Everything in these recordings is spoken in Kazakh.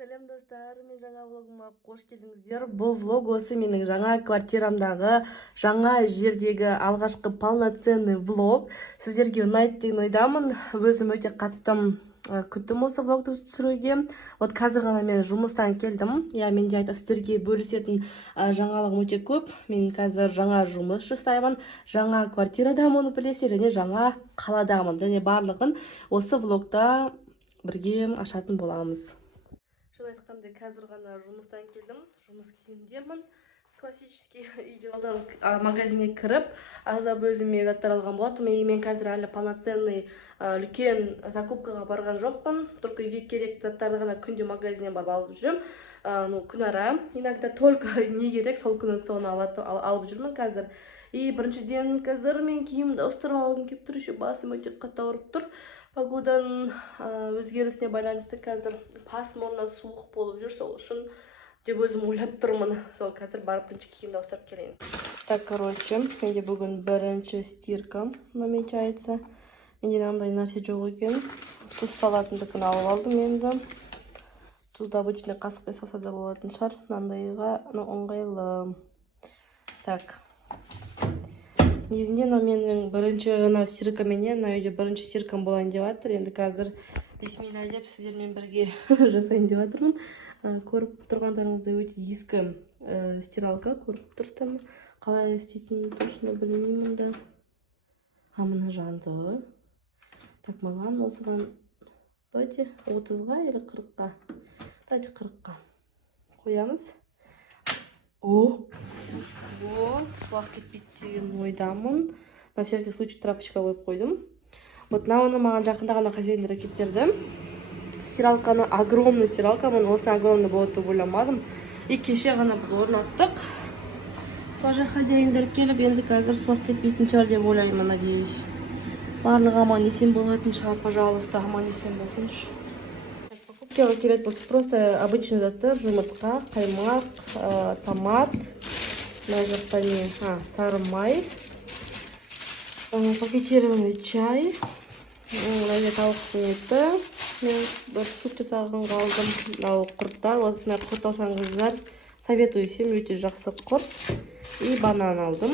Сәлем достар, мен жаңа влогыма қош келдіңіздер. Бұл влог осы менің жаңа квартирамдағы, жаңа жердегі алғашқы полноценный влог. Сіздерге ұнайды деген ойдамын. Өзім өте қаттым күттім осы влогты түсіруге. Вот қазір ғана мен жұмыстан келдім. Менде айта сіздерге бөлісетін жаңалығым өте көп. Мен қазір жаңа жұмыс жасаймын. Жаңа квартирадамын, оны білесіздер, және жаңа қаладамын. Және барлығын осы влогта бірге ашатын боламыз. Шын айтқанда қазір ғана жұмыстан келдім. Жұмыс киімдемін. Классический идеалдан магазинге кіріп, аздап өзіме заттар алған болатынмын. Мен қазір әлі полноценный үлкен закупкаға барған жоқпын. Только үйге керек заттарды ғана күнде магазиннен барып алып жүрмін. Күнара. Иногда только не керек, сол күні соны алып жүрмін қазір. Біріншіден қазір мен киімді ауыстырып алғым келіп тұр, еще басым өте қатты ауырып тұр. Погоданың өзгерісіне байланысты қазір пасмурно суық болып жүр, сол үшін деп өзім ойлап тұрмын. Сол қазір барып бірінші киімді ауыстырып келейін. Так, короче, менде бүгін бірінші стирка намечается. Менде мынандай нәрсе жоқ екен. Тұз салатындыкін алып алдым енді. Тұзды обычный қасықпен салса да болатын шығар. Мынандайға ыңғайлы. Так. Негізінде менің бірінші стиркаменен, үйде бірінші стиркам болайын деп жатыр. Енді қазір бисмилля деп сіздермен бірге жасайын деп жатырмын. Көріп тұрғандарыңызда өте ескі стиралка, көріп тұрсыздар. Қалай істейтінін точно білмеймін да. Мына жанды. Так, маған осыған давайте 30-ға или 40-ға. Давайте 40-ға қоямыз. Суақ кетпейді деген ойдамын. На всякий случай трапочка қойып қойдым. Вот мынаны маған жақында ғана хозяиндер әкеліп берді. Стиралканы, огромный стиралка, мен осыны огромный болады деп ойламадым. Кеше ғана біз орнаттық. Тоже хозяиндер келіп, енді қазір суақ кетпейтін шығар деп ойлаймын, надеюсь. Барлығы аман есен болатын шығар, пожалуйста, аман есен болсыншы. Покупкаға келетін болса, просто обычный заттар, жұмыртқа, қаймақ, томат, мына жақта сары май, пакетированный чай, мына тауықтың еті, мен бір суп жасағын қалдым. Мынау құрттар, осыны құрт алсаңыздар, советую всем, өте жақсы құрт. И банан алдым.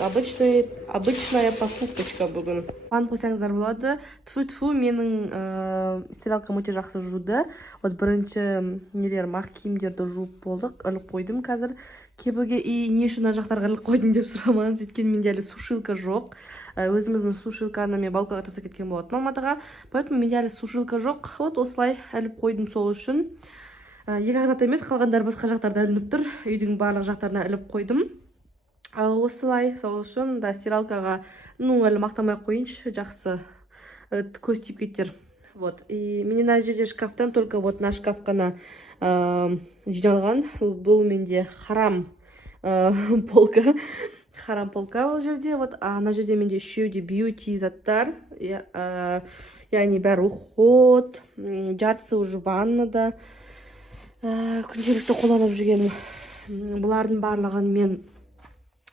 Обычная покупочка бүгін. Банан қойсаңыздар болады. Тфу-тфу, менің стиралкам өте жақсы жуды. Вот бірінші ақ киімдерді жуып болдық, іліп қойдым қазір. Кебеге не үшін жақтарға іліп қойдым деп сұрамаңыз, өйткені менде әлі сушилка жоқ. Өзіміздің сушилканы мен балкаға тастап кеткен болатын Алматыға. Поэтому менде әлі сушилка жоқ. Вот осылай іліп қойдым сол үшін. Екі зат емес, қалғандар басқа жақтарда ілініп тұр. Үйдің барлық жақтарына іліп қойдым. Осылай, сол үшін да стиралкаға, әлі мақтамай қойыншы, жақсы көз тиіп кетер. Вот. И менде мына жерде шкафтан только вот на шкафқана жиналған. Бұл менде харам полка. Харам полка ол жерде. Вот, ана жерде менде үшеуде бьюти заттар. Яғни бәрі уход, жартысы уже ваннада. Күнделікті қолданып жүрген бұлардың барлығын мен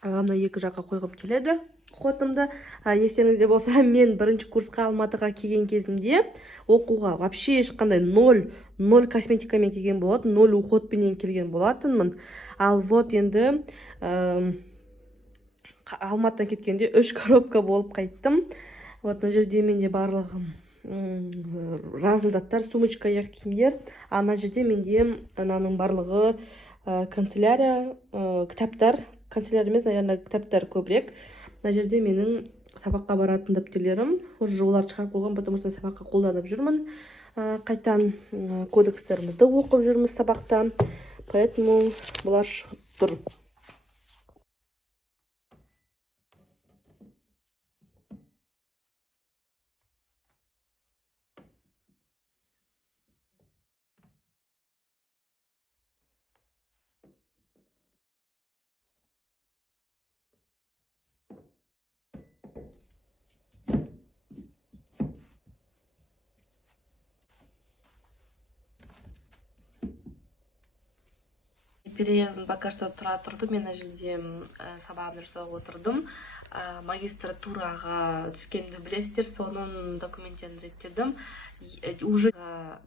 мына екі жаққа қойғым келеді қотымды. Естеріңізде болса, мен бірінші курсқа Алматыға келген кезімде оқуға вообще ешқандай ноль косметикамен келген болатын, 0 уходпенен келген болатынмын. Ал вот енді Алматыдан кеткенде 3 коробка болып қайттым. Вот мына жерде менде барлығым разный заттар, сумочка, аяқ киімдер. Ана жерде менде ананың барлығы канцелярия, кітаптар. Канцелярия емес, наверное, кітаптар көбірек. Мына жерде менің сабаққа баратын дәптерлерім. Уже олар шығарып қойған, потому что сабаққа қолданып жүрмін. Қайтан кодекстерімізді оқып жүрміз сабақта. Поэтому бұлар шығып тұр. переездім пока что тұра тұрдым. Мен жерде сабағымды жасауға отырдым. Магистратураға түскенді білесіздер, соның документтерін реттедім. Уже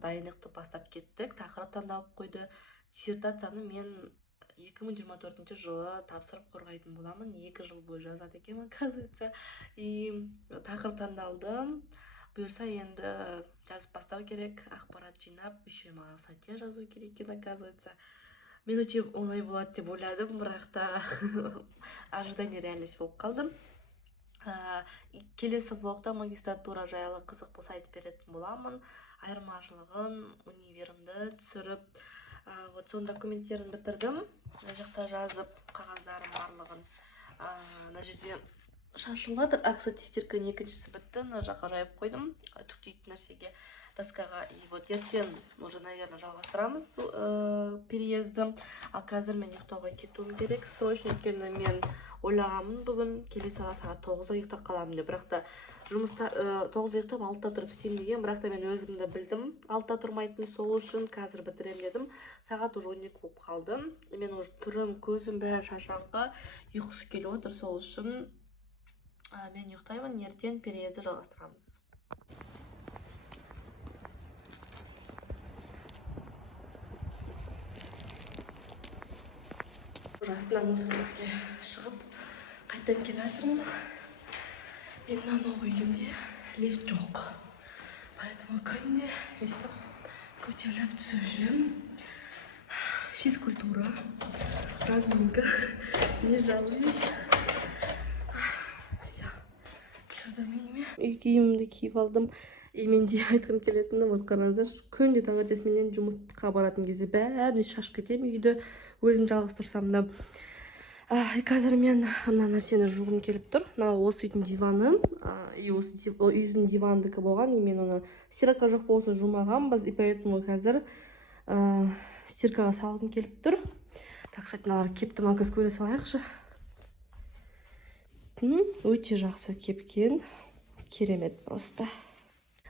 дайындықты бастап кеттік. Тақырып таңдалып қойды. Диссертацияны мен 2024 жылы тапсырып қорғайтын боламын. 2 жыл бойы жазады екенмін, оказывается. И тақырып таңдалдым. Бұйырса енді жазып бастау керек, ақпарат жинап, еще маған статья жазу керек екен, оказывается. Мен өте оңай болады деп ойладым, бірақ та ожидание реальность болып қалдым. Келесі влогта магистратура жайлы қызық болса айтып беретін боламын. Айырмашылығын, универімді түсіріп, вот сон документтерін бітірдім. Мына жақта жазып, қағаздарым барлығын. Мына жерде шашылады. Кстати, стирканың екіншісі бітті. Мына жаққа жайып қойдым. Түктейтін нәрсеге доскаға. И вот ертең уже, наверное, жалғастырамыз переезді. Ал қазір мен ұйықтауға кетуім керек. Срочно өйткені мен ойлағанмын бүгін келесі сағат 9-да ұйықтап қаламын деп. Бірақ та жұмыста 9-да ұйықтап 6-да тұрып істеймін деген. Бірақ та мен өзімді білдім. 6-да тұрмайтын, сол үшін қазір бітірем дедім. Сағат уже 12 болып қалды. Мен уже түрім, көзім бәрі шашаңға, ұйқысы келіп отыр. Сол үшін мен ұйықтаймын, ертең переезді жалғастырамыз. Астынан мусорге шығып, қайтан келе жатырмын. Мен новый үйімде лифт жоқ. Поэтому күнде өйстіп көтеріліп түсіп жүремін. Физкультура, разминка, не жалуюсь. Үй киімімді киіп алдым. Менде айтқым келетіні, вот қараңыздар, күнде таңертесіменен жұмысқа баратын кезде бәрін шашып кетемін үйді, өзім жалғыз тұрсам да. Қазір мен мына нәрсені жуғым келіп тұр. Осы үйдің диваны, осы үйдің дивандікі болған, мен оны стирка жоқ болсын жумағанбыз, и поэтому қазір стиркаға салғым келіп тұр. Так, кстати, мыналар кепті макас көре салайықшы. Өте жақсы кепкен, керемет просто.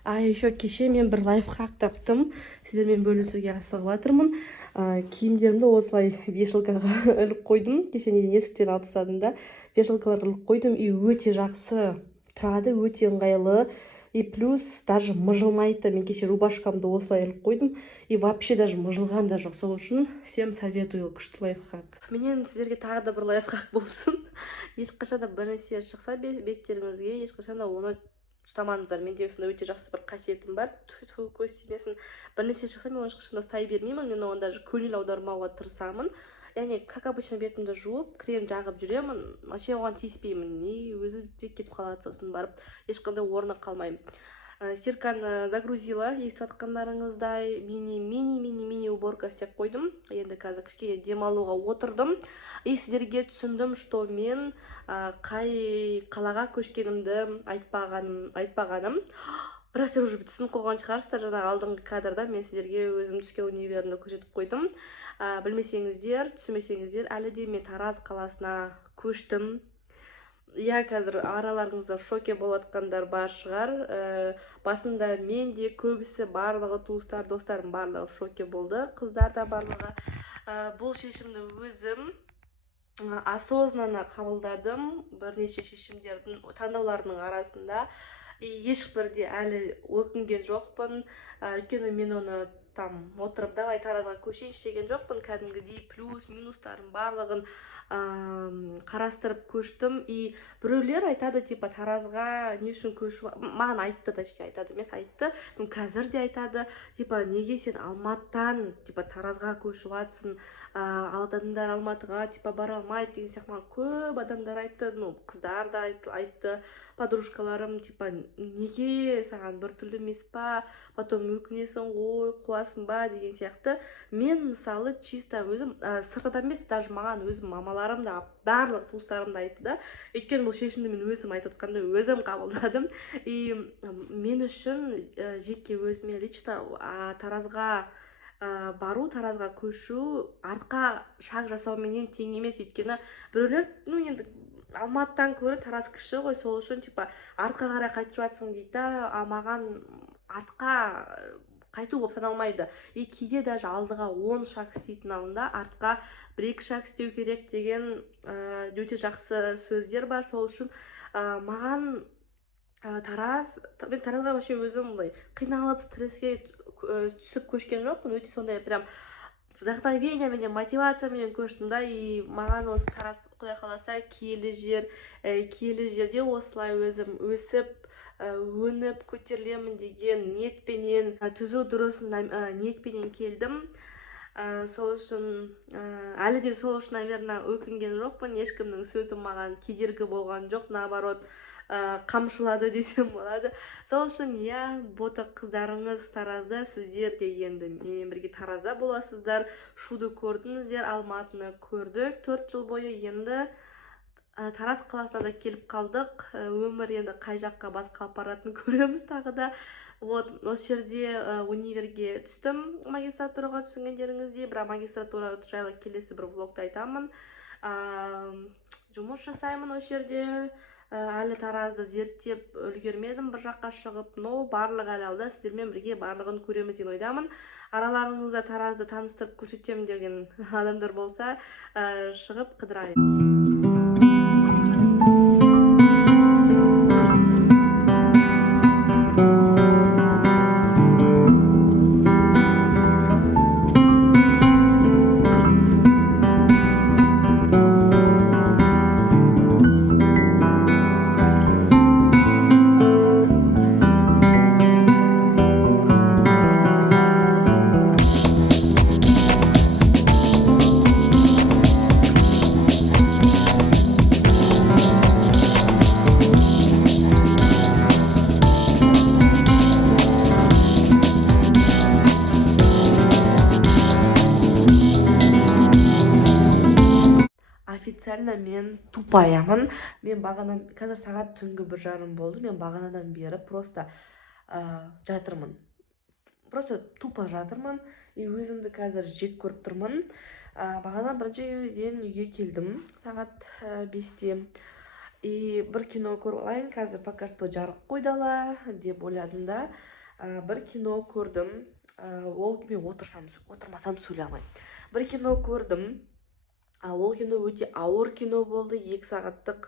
Еще кеше мен бір лайфхак таптым, сіздермен бөлісуге асығып жатырмын. Киімдерімді осылай вешалкаға іліп қойдым. Кеше неден есіктен алып тастадым да, вешалкаларға іліп қойдым. И өте жақсы тұрады, өте ыңғайлы. И плюс даже мыжылмайды. Мен кеше рубашкамды осылай іліп қойдым. И вообще даже мыжылған да жоқ. Сол үшін всем советую, күшті лайфхак. Менен сіздерге тағы да бір лайфхак болсын. Ешқашан да бір нәрсе шықса беттеріңізге, ешқашан да оны ұстамаңыздар. Менде өте жақсы бір қасиетім бар. Көз тимесін. Бір нәрсе шықса, мен оны ешқашан ұстай бермеймін. Мен оған даже көңіл аудармауға тырысамын. Яғни, как обычно бетімді жуып, крем жағып жүремін. Вообще оған тиіспеймін. И өзі кетіп қалады, сосын барып ешқандай орны қалмаймын. Стирканы загрузила, естіп жатқандарыңыздай мини уборка істеп қойдым. Енді қазір кішкене демалуға отырдым. И сіздерге түсіндім, что мен қай қалаға көшкенімді айтпағаным. Бірақ сіздер уже түсініп қойған шығарсыздар, жаңағы алдыңғы кадрда мен сіздерге өзім түскен универімді көрсетіп қойдым. Білмесеңіздер, түсінбесеңіздер, әлі де мен Тараз қаласына көштім. Қазір араларыңызда шоке болатқандар бар шығар. Басында мен де көбісі барлығы туыстар, достарым барлығы шоке болды. Қыздар да барлығы. Бұл шешімді өзім осознанно қабылдадым. Бірнеше шешімдердің, таңдауларының арасында. Ешбірде әлі өкінген жоқпын. Өйткені мен оны отырып давай Таразға көшейінші деген жоқпын. Кәдімгідей плюс, минустарын барлығын қарастырып көштім. И біреулер айтады, типа, Таразға не үшін көшу, маған айтты, точнее айтады емес, айтты. Қазір де айтады, типа, неге сен Алматыдан, типа, Таразға көшіп жатсың, адамдар Алматыға, типа, бара алмайды деген сияқты маған көп адамдар айтты. Қыздар да айтты, подружкаларым, типа, неге саған біртүрлі емес па, потом өкінесің ғой, қуасың ба деген сияқты. Мен мысалы чисто өзім сыртадан емес, даже маған өзім мамаларым да барлық туыстарым да айтты да. Өйткені бұл шешімді мен өзім айтып отқанда өзім қабылдадым. И мен үшін жеке өзіме лично Таразға бару, Таразға көшу артқа шаг жасауменен тең емес. Өйткені біреулер, енді Алматыдан көрі Тараз кіші ғой, сол үшін типа артқа қарай қайтып жатсың дейді. Маған артқа қайту болып саналмайды. Кейде даже алдыға 10 шаг істейтін алдында артқа 1-2 шаг істеу керек деген өте жақсы сөздер бар. Сол үшін маған мен таразға вообще өзім қиналып стресске түсіп көшкен жоқпын. Өте сондай прям вдохновение менен мотивация менен көштім да. И маған осы Тараз құдай қаласа киелі жерде осылай өзім өсіп өніп көтерілемін деген ниетпенен, түзу дұрыс ниетпенен келдім. Сол үшін әлі де сол үшін, наверное, өкінген жоқпын. Ешкімнің сөзі маған кедергі болған жоқ, наоборот, қамшылады десем болады. Сол үшін ботақ қыздарыңыз Таразда, сіздер де енді менімен бірге Таразда боласыздар. Шуды көрдіңіздер, Алматыны көрдік 4 жыл бойы. Енді Тараз қаласына да келіп қалдық. Өмір енді қай жаққа басқалып баратынын көреміз тағы да. Осы жерде универге түстім, магистратураға түсінгендеріңізде. Бірақ магистратура жайлы келесі бір влогта айтамын. Жұмыс жасаймын осы жерде. Әлі Таразды зерттеп үлгермедім, бір жаққа шығып, но барлық әлі алда сіздермен бірге барлығын көреміз деген ойдамын. Араларыңызда Таразды таныстырып көрсетемін деген адамдар болса, шығып қыдырайын. Официально мен тупаямын. Мен бағана, қазір сағат түнгі 1:30 болды. Мен бағанадан бері просто жатырмын. Просто тупо жатырмын. И өзімді қазір жек көріп тұрмын. Бағанадан біріншіден үйге келдім сағат 5-те. И бір кино көріп алайын. Қазір пока что жарық қойдала деп ойладым да. Бір кино көрдім. Ол мен отырмасам сөйлей алмаймын. Бір кино көрдім. Ол кино өте ауыр кино болды. 2 сағаттық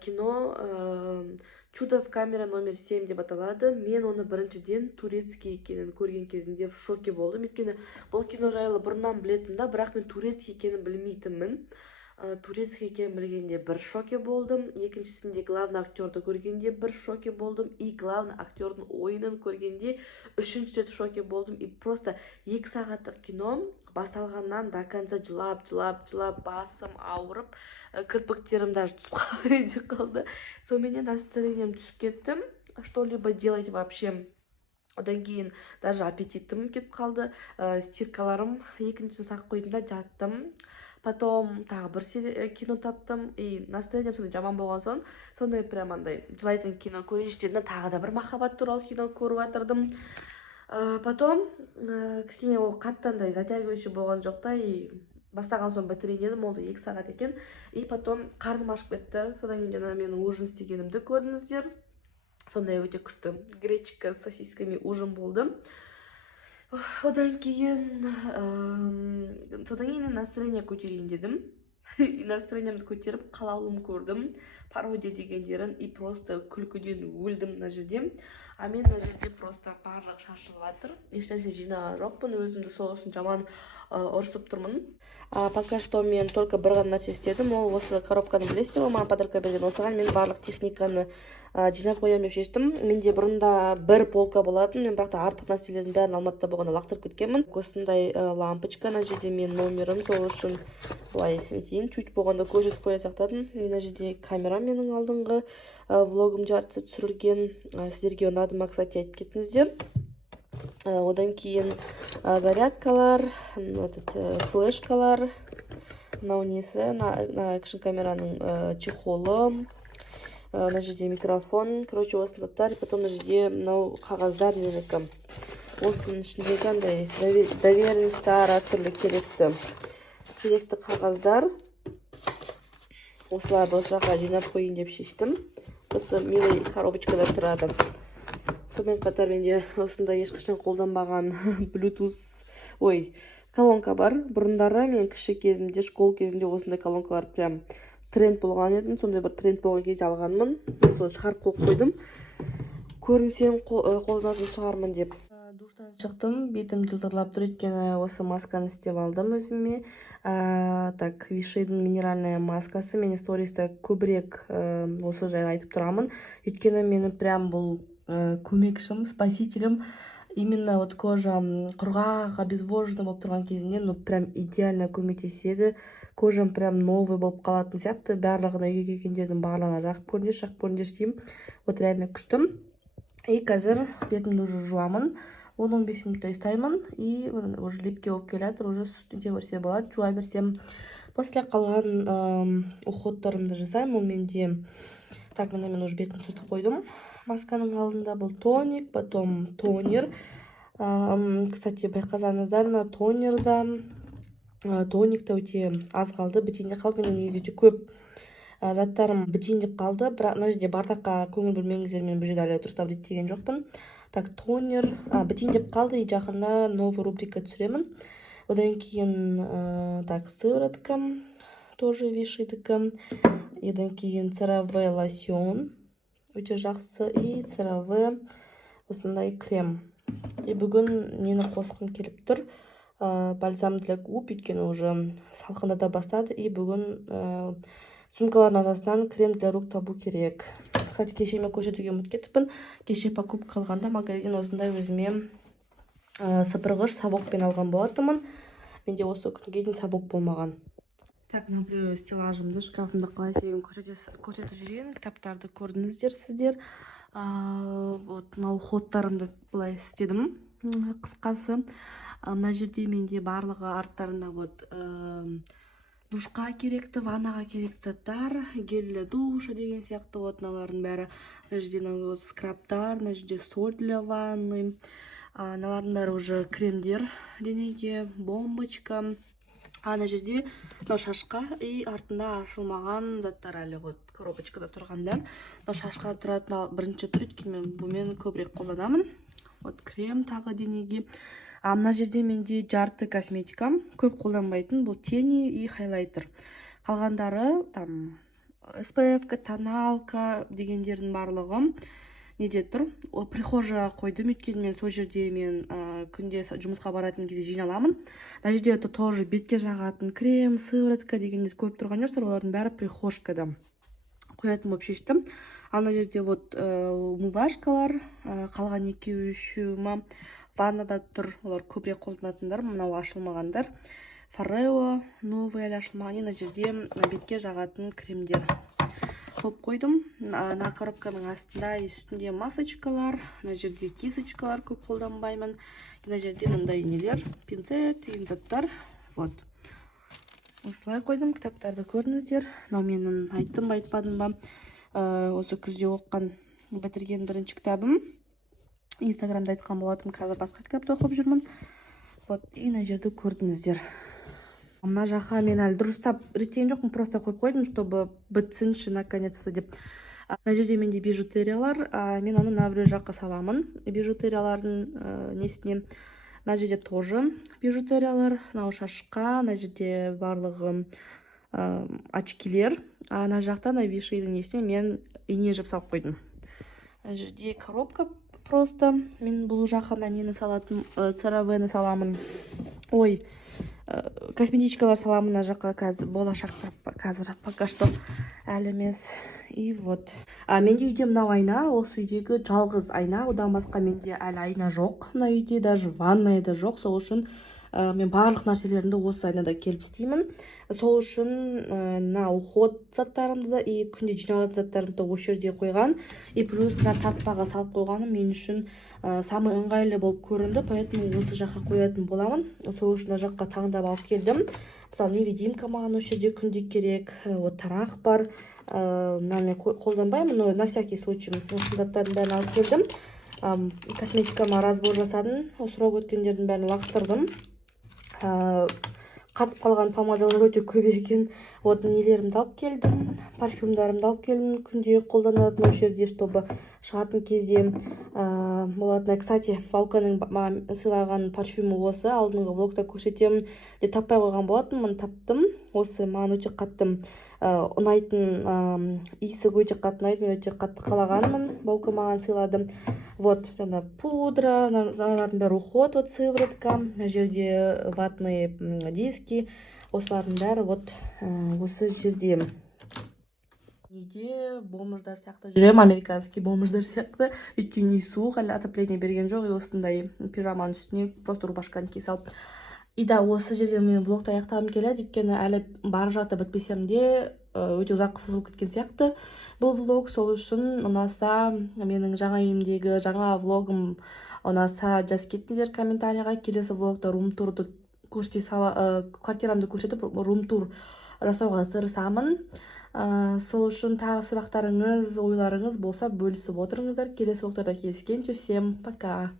кино. Чудо в камера номер 7 деп аталады. Мен оны біріншіден турецкий екенін көрген кезінде в шоке болдым. Өйткені бұл кино жайлы бұрыннан білетім да, бірақ мен турецкий екенін білмейтінмін. Турецкий екенін білгенде бір шоке болдым. Екіншісінде главный актерді көргенде бір шоке болдым. И главный актердің ойынын көргенде үшінші рет шоке болдым. И просто 2 сағаттық кино басталғаннан до конца жылап, басым ауырып, кірпіктерім даже түсіп қалды. Сонымен настроением түсіп кеттім. Что-либо делать вообще. Одан кейін даже аппетитім кетіп қалды. Стиркаларым екіншісін сақ қойдым да жаттым. Потом тағы бір кино таптым. И настроением сондай жаман болған соң, сондай прям андай жылайтын кино көрейінші дедім. Тағы да бір махаббат туралы кино көріп жатырдым. Потом кішкене ол қаттандай затягивающий болған жоқ та, и бастаған соң бітірейін дедім. Ол да 2 сағат екен. И потом қарным ашып кетті. Содан кейін менің ужин істегенімді көрдіңіздер. Сондай өте күшті гречка с сосисками ужин болды. Одан кейін настроение көтерейін дедім. Настроениемді көтеріп қалаулым көрдім. Пародия дегендерін. И просто күлкіден өлдім мына жерде. Мен мына жерде просто барлық шашылып жатыр. Ешнәрсе жинаған жоқпын. Өзімді сол үшін жаман ұрсып тұрмын. Пока что мен только бір ғана нәрсе істедім. Ол осы коробканы білесіздер, маған подарка берген. Осыған мен барлық техниканы жинап қоямын деп шештім. Менде бұрында бір полка болатын. Мен бірақ та артық нәрселердің бәрін Алматыда болғанда лақтырып кеткенмін. Осындай лампочка, мына жерде менің номерім, сол үшін былай нетейін, чуть болғанда көрсетіп қоя сақтадым. Мына жерде камера менің алдыңғы влогым жартысы түсірілген. Сіздерге ұнады ма, кстати, айтып кетіңіздер. Одан кейін зарядкалар, флешкалар, мынау несі, мына экшн камераның чехолы, мына жерде микрофон, короче, осыны заттар. Потом мына жерде мынау қағаздар менікі. Осының ішіндегі андай доверенностьтар, түрлі керекті қағаздар. Осыларды осы жаққа жинап қойын деп шештім. Осы милый коробочкада тұрады. сонымен қатар менде осындай ешқашан қолданбаған Bluetooth колонка бар. Бұрындары мен кіші кезімде, школ кезімде осындай колонкалар прям тренд болған едім. Сондай бір тренд болған кезде алғанмын. Соны шығарып қойып қойдым. Көрінсем қолданатын шығармын деп. Душтан шықтым, бетім жылтырлап тұр, өйткені осы масканы істеп алдым өзіме. Так, Вишидің минеральная маскасы. Мен сториста көбірек осы жайлы айтып тұрамын. Өйткені мені прям бұл көмекшім, спасителім. Именно вот кожа құрғақ, обезвоженный болып тұрған кезінде, ну прям идеально көмектеседі. Кожам прям новый болып қалатын сияқты. Барлығына үйге келгендердің барлығына жақып көріңдерші деймін. Вот реально күштім. И қазір бетімді уже жуамын. 10-15 минутта ұстаймын. И уже липке болып келатыр, уже сүрте берсе болады, жуа берсем. После қалған уходтарымды жасаймын. Ол менде так, мен уже бетін сүртіп қойдым. Масканың алдында бұл тоник, потом тонер. Кстати, байқасаңыздар, мына тонерда тоникта өте аз қалды, бітейінде қалды. Менің негізі көп заттарым бітейінде қалды, бірақ мына жерде бардаққа көңіл бөлмеңіздер, мен бұл жерде әлі дұрыстап реттеген жоқпын. Так, тонер бітейінде қалды, и жақында новый рубрика түсіремін. Одан кейін так, сыворотка тоже Вишидікі. Одан кейін CeraVe лосьон өте жақсы, и CeraVe осындай крем. И бүгін нені қосқым келіп тұр, бальзам для губ, өйткені уже салқындата бастады. И бүгін сумкалардың арасынан крем для рук табу керек. Кстати, кеше мен көрсетуге ұмытып кетіппін. Кеше покупка алғанда магазин осындай өзіме сыпырғыш сабокпен алған болатынмын. Менде осы күнге дейін сабок болмаған. Так, например, стеллажымды, шкафымды қалай себебін көрсетіп жүрген. Кітаптарды көрдіңіздер сіздер. Вот, мынау уходтарымды былай істедім. Қысқасы, мына жерде менде барлығы арттарында вот душқа керекті, ваннаға керекті заттар, гель душа деген сияқты вот мыналардың бәрі. Мына жерде скрабтар, мына жерде соль для ванны. Мыналардың бәрі уже кремдер денеге, бомбочка. Ана жерде шашқа и артында ашылмаған заттар әлі вот коробочкада тұрғандар. Шашқа тұратын бірінші түр, өйткені мен бұмен көбірек қолданамын. Вот крем тағы денеге. Мына жерде менде жарты косметика, көп қолданбайтын, бұл тени и хайлайтер. Қалғандары там SPF-ка, тоналка дегендердің барлығы неде тұр. Прихожаға қойдым, өйткені мен сол жерде мен күнде жұмысқа баратын кезде жиналамын. Мына жерде тоже бетке жағатын крем, сыворотка дегендер көп тұрған жоқсыздар, олардың бәрі прихожкада қоятын болып шештім. Ана жерде вот умывашкалар, қалған екеу-үшеуі ваннада тұр, олар көбірек қолданатындар, мынау ашылмағандар. Форео, новый әлі ашылмаған. Ана жерде бетке жағатын кремдер қойып қойдым. На коробканың астында үстінде масочкалар, мына жерде кисочкалар көп қолданбаймын. Мына жерде мындай нелер, пинцет деген заттар. Вот. Осылай қойдым, кітаптарды көрдіңіздер. Мынау менің айттым ба, айтпадым ба. Осы күзде оққан бітірген бірінші кітабым. Инстаграмда айтқан болатым, қазір басқа кітапты оқып жүрмін. Вот, и мына жерді көрдіңіздер. Мына жаққа мен әлі дұрыстап реттеген жоқпын, просто қойып қойдым, чтобы бітсінші наконец-то деп. Мына жерде менде бижутериялар, мен оны мына біреу жаққа саламын. Бижутериялардың несіне. Мына жерде тоже бижутериялар, мынау шашқа, мына жерде барлығы очкилер. Мына жақта мына Вишидің несіне мен ине жіп салып қойдым. Мына жерде коробка просто. Мен бұл жаққа нені салатын, CeraVe-ні саламын. Ой, косметичкалар саламын мына жаққа қазір, болашақта, қазір пока что әлі емес. И вот. Менде үйде мынау айна, осы үйдегі жалғыз айна, одан басқа менде әлі айна жоқ. Мына үйде даже ванная да жоқ, сол үшін мен барлық нәрселерімді осы айнада келіп істеймін. Сол үшін мына уход заттарымды да и күнде жиналатын заттарымды осы жерде қойған. И плюс мына тартпаға салып қойғаным мен үшін самый ыңғайлы болып көрінді, поэтому осы жаққа қоятын боламын. Сол үшін мына жаққа таңдап алып келдім. Мысалы, невидимка маған осы жерде күнде керек, вот тарақ бар. Мен қолданбаймын, но на всякий случай осы заттардың бәрін алып келдім. Косметикама разбор жасадым, срок өткендердің бәрін лақтырдым. қатып қалған помадалар өте көп екен. Вот нелерімді алып келдім, парфюмдарымды алып келдім, күнде қолданатын осы жерде, чтобы шығатын кезде болатын. Кстати, Бауканың маған сыйлаған парфюмі осы, алдыңғы влогта көрсетемін. Таппай қойған болатынмын, таптым. Осы маған өте қатты ұнайтын, иісі өте қатты ұнайды, мен өте қатты қалағанмын. Баука маған сыйлады. Вот, жаңа пудра, мыналардың бәрі уход, вот сыворотка, мына жерде ватные диски, осылардың бәрі вот осы жерде. Неде бомждар сияқты жүрем, американский бомждар сияқты, өйткені суық, әлі отопление берген жоқ, и осындай пижаманың үстіне просто рубашканы кие салып. И да, осы жерде мен влогты аяқтағым келеді, өйткені әлі бар жақта бітпесем де өте ұзақ созылып кеткен сияқты бұл влог. Сол үшін ұнаса, менің жаңа үйімдегі жаңа влогым ұнаса, жазып кетіңіздер комментарийға. Келесі влогта рум-турды көрсете сала, квартирамды көрсетіп рум-тур жасауға тырысамын. Сол үшін тағы сұрақтарыңыз, ойларыңыз болса бөлісіп отырыңыздар. Келесі влогтарда кездескенше всем пока.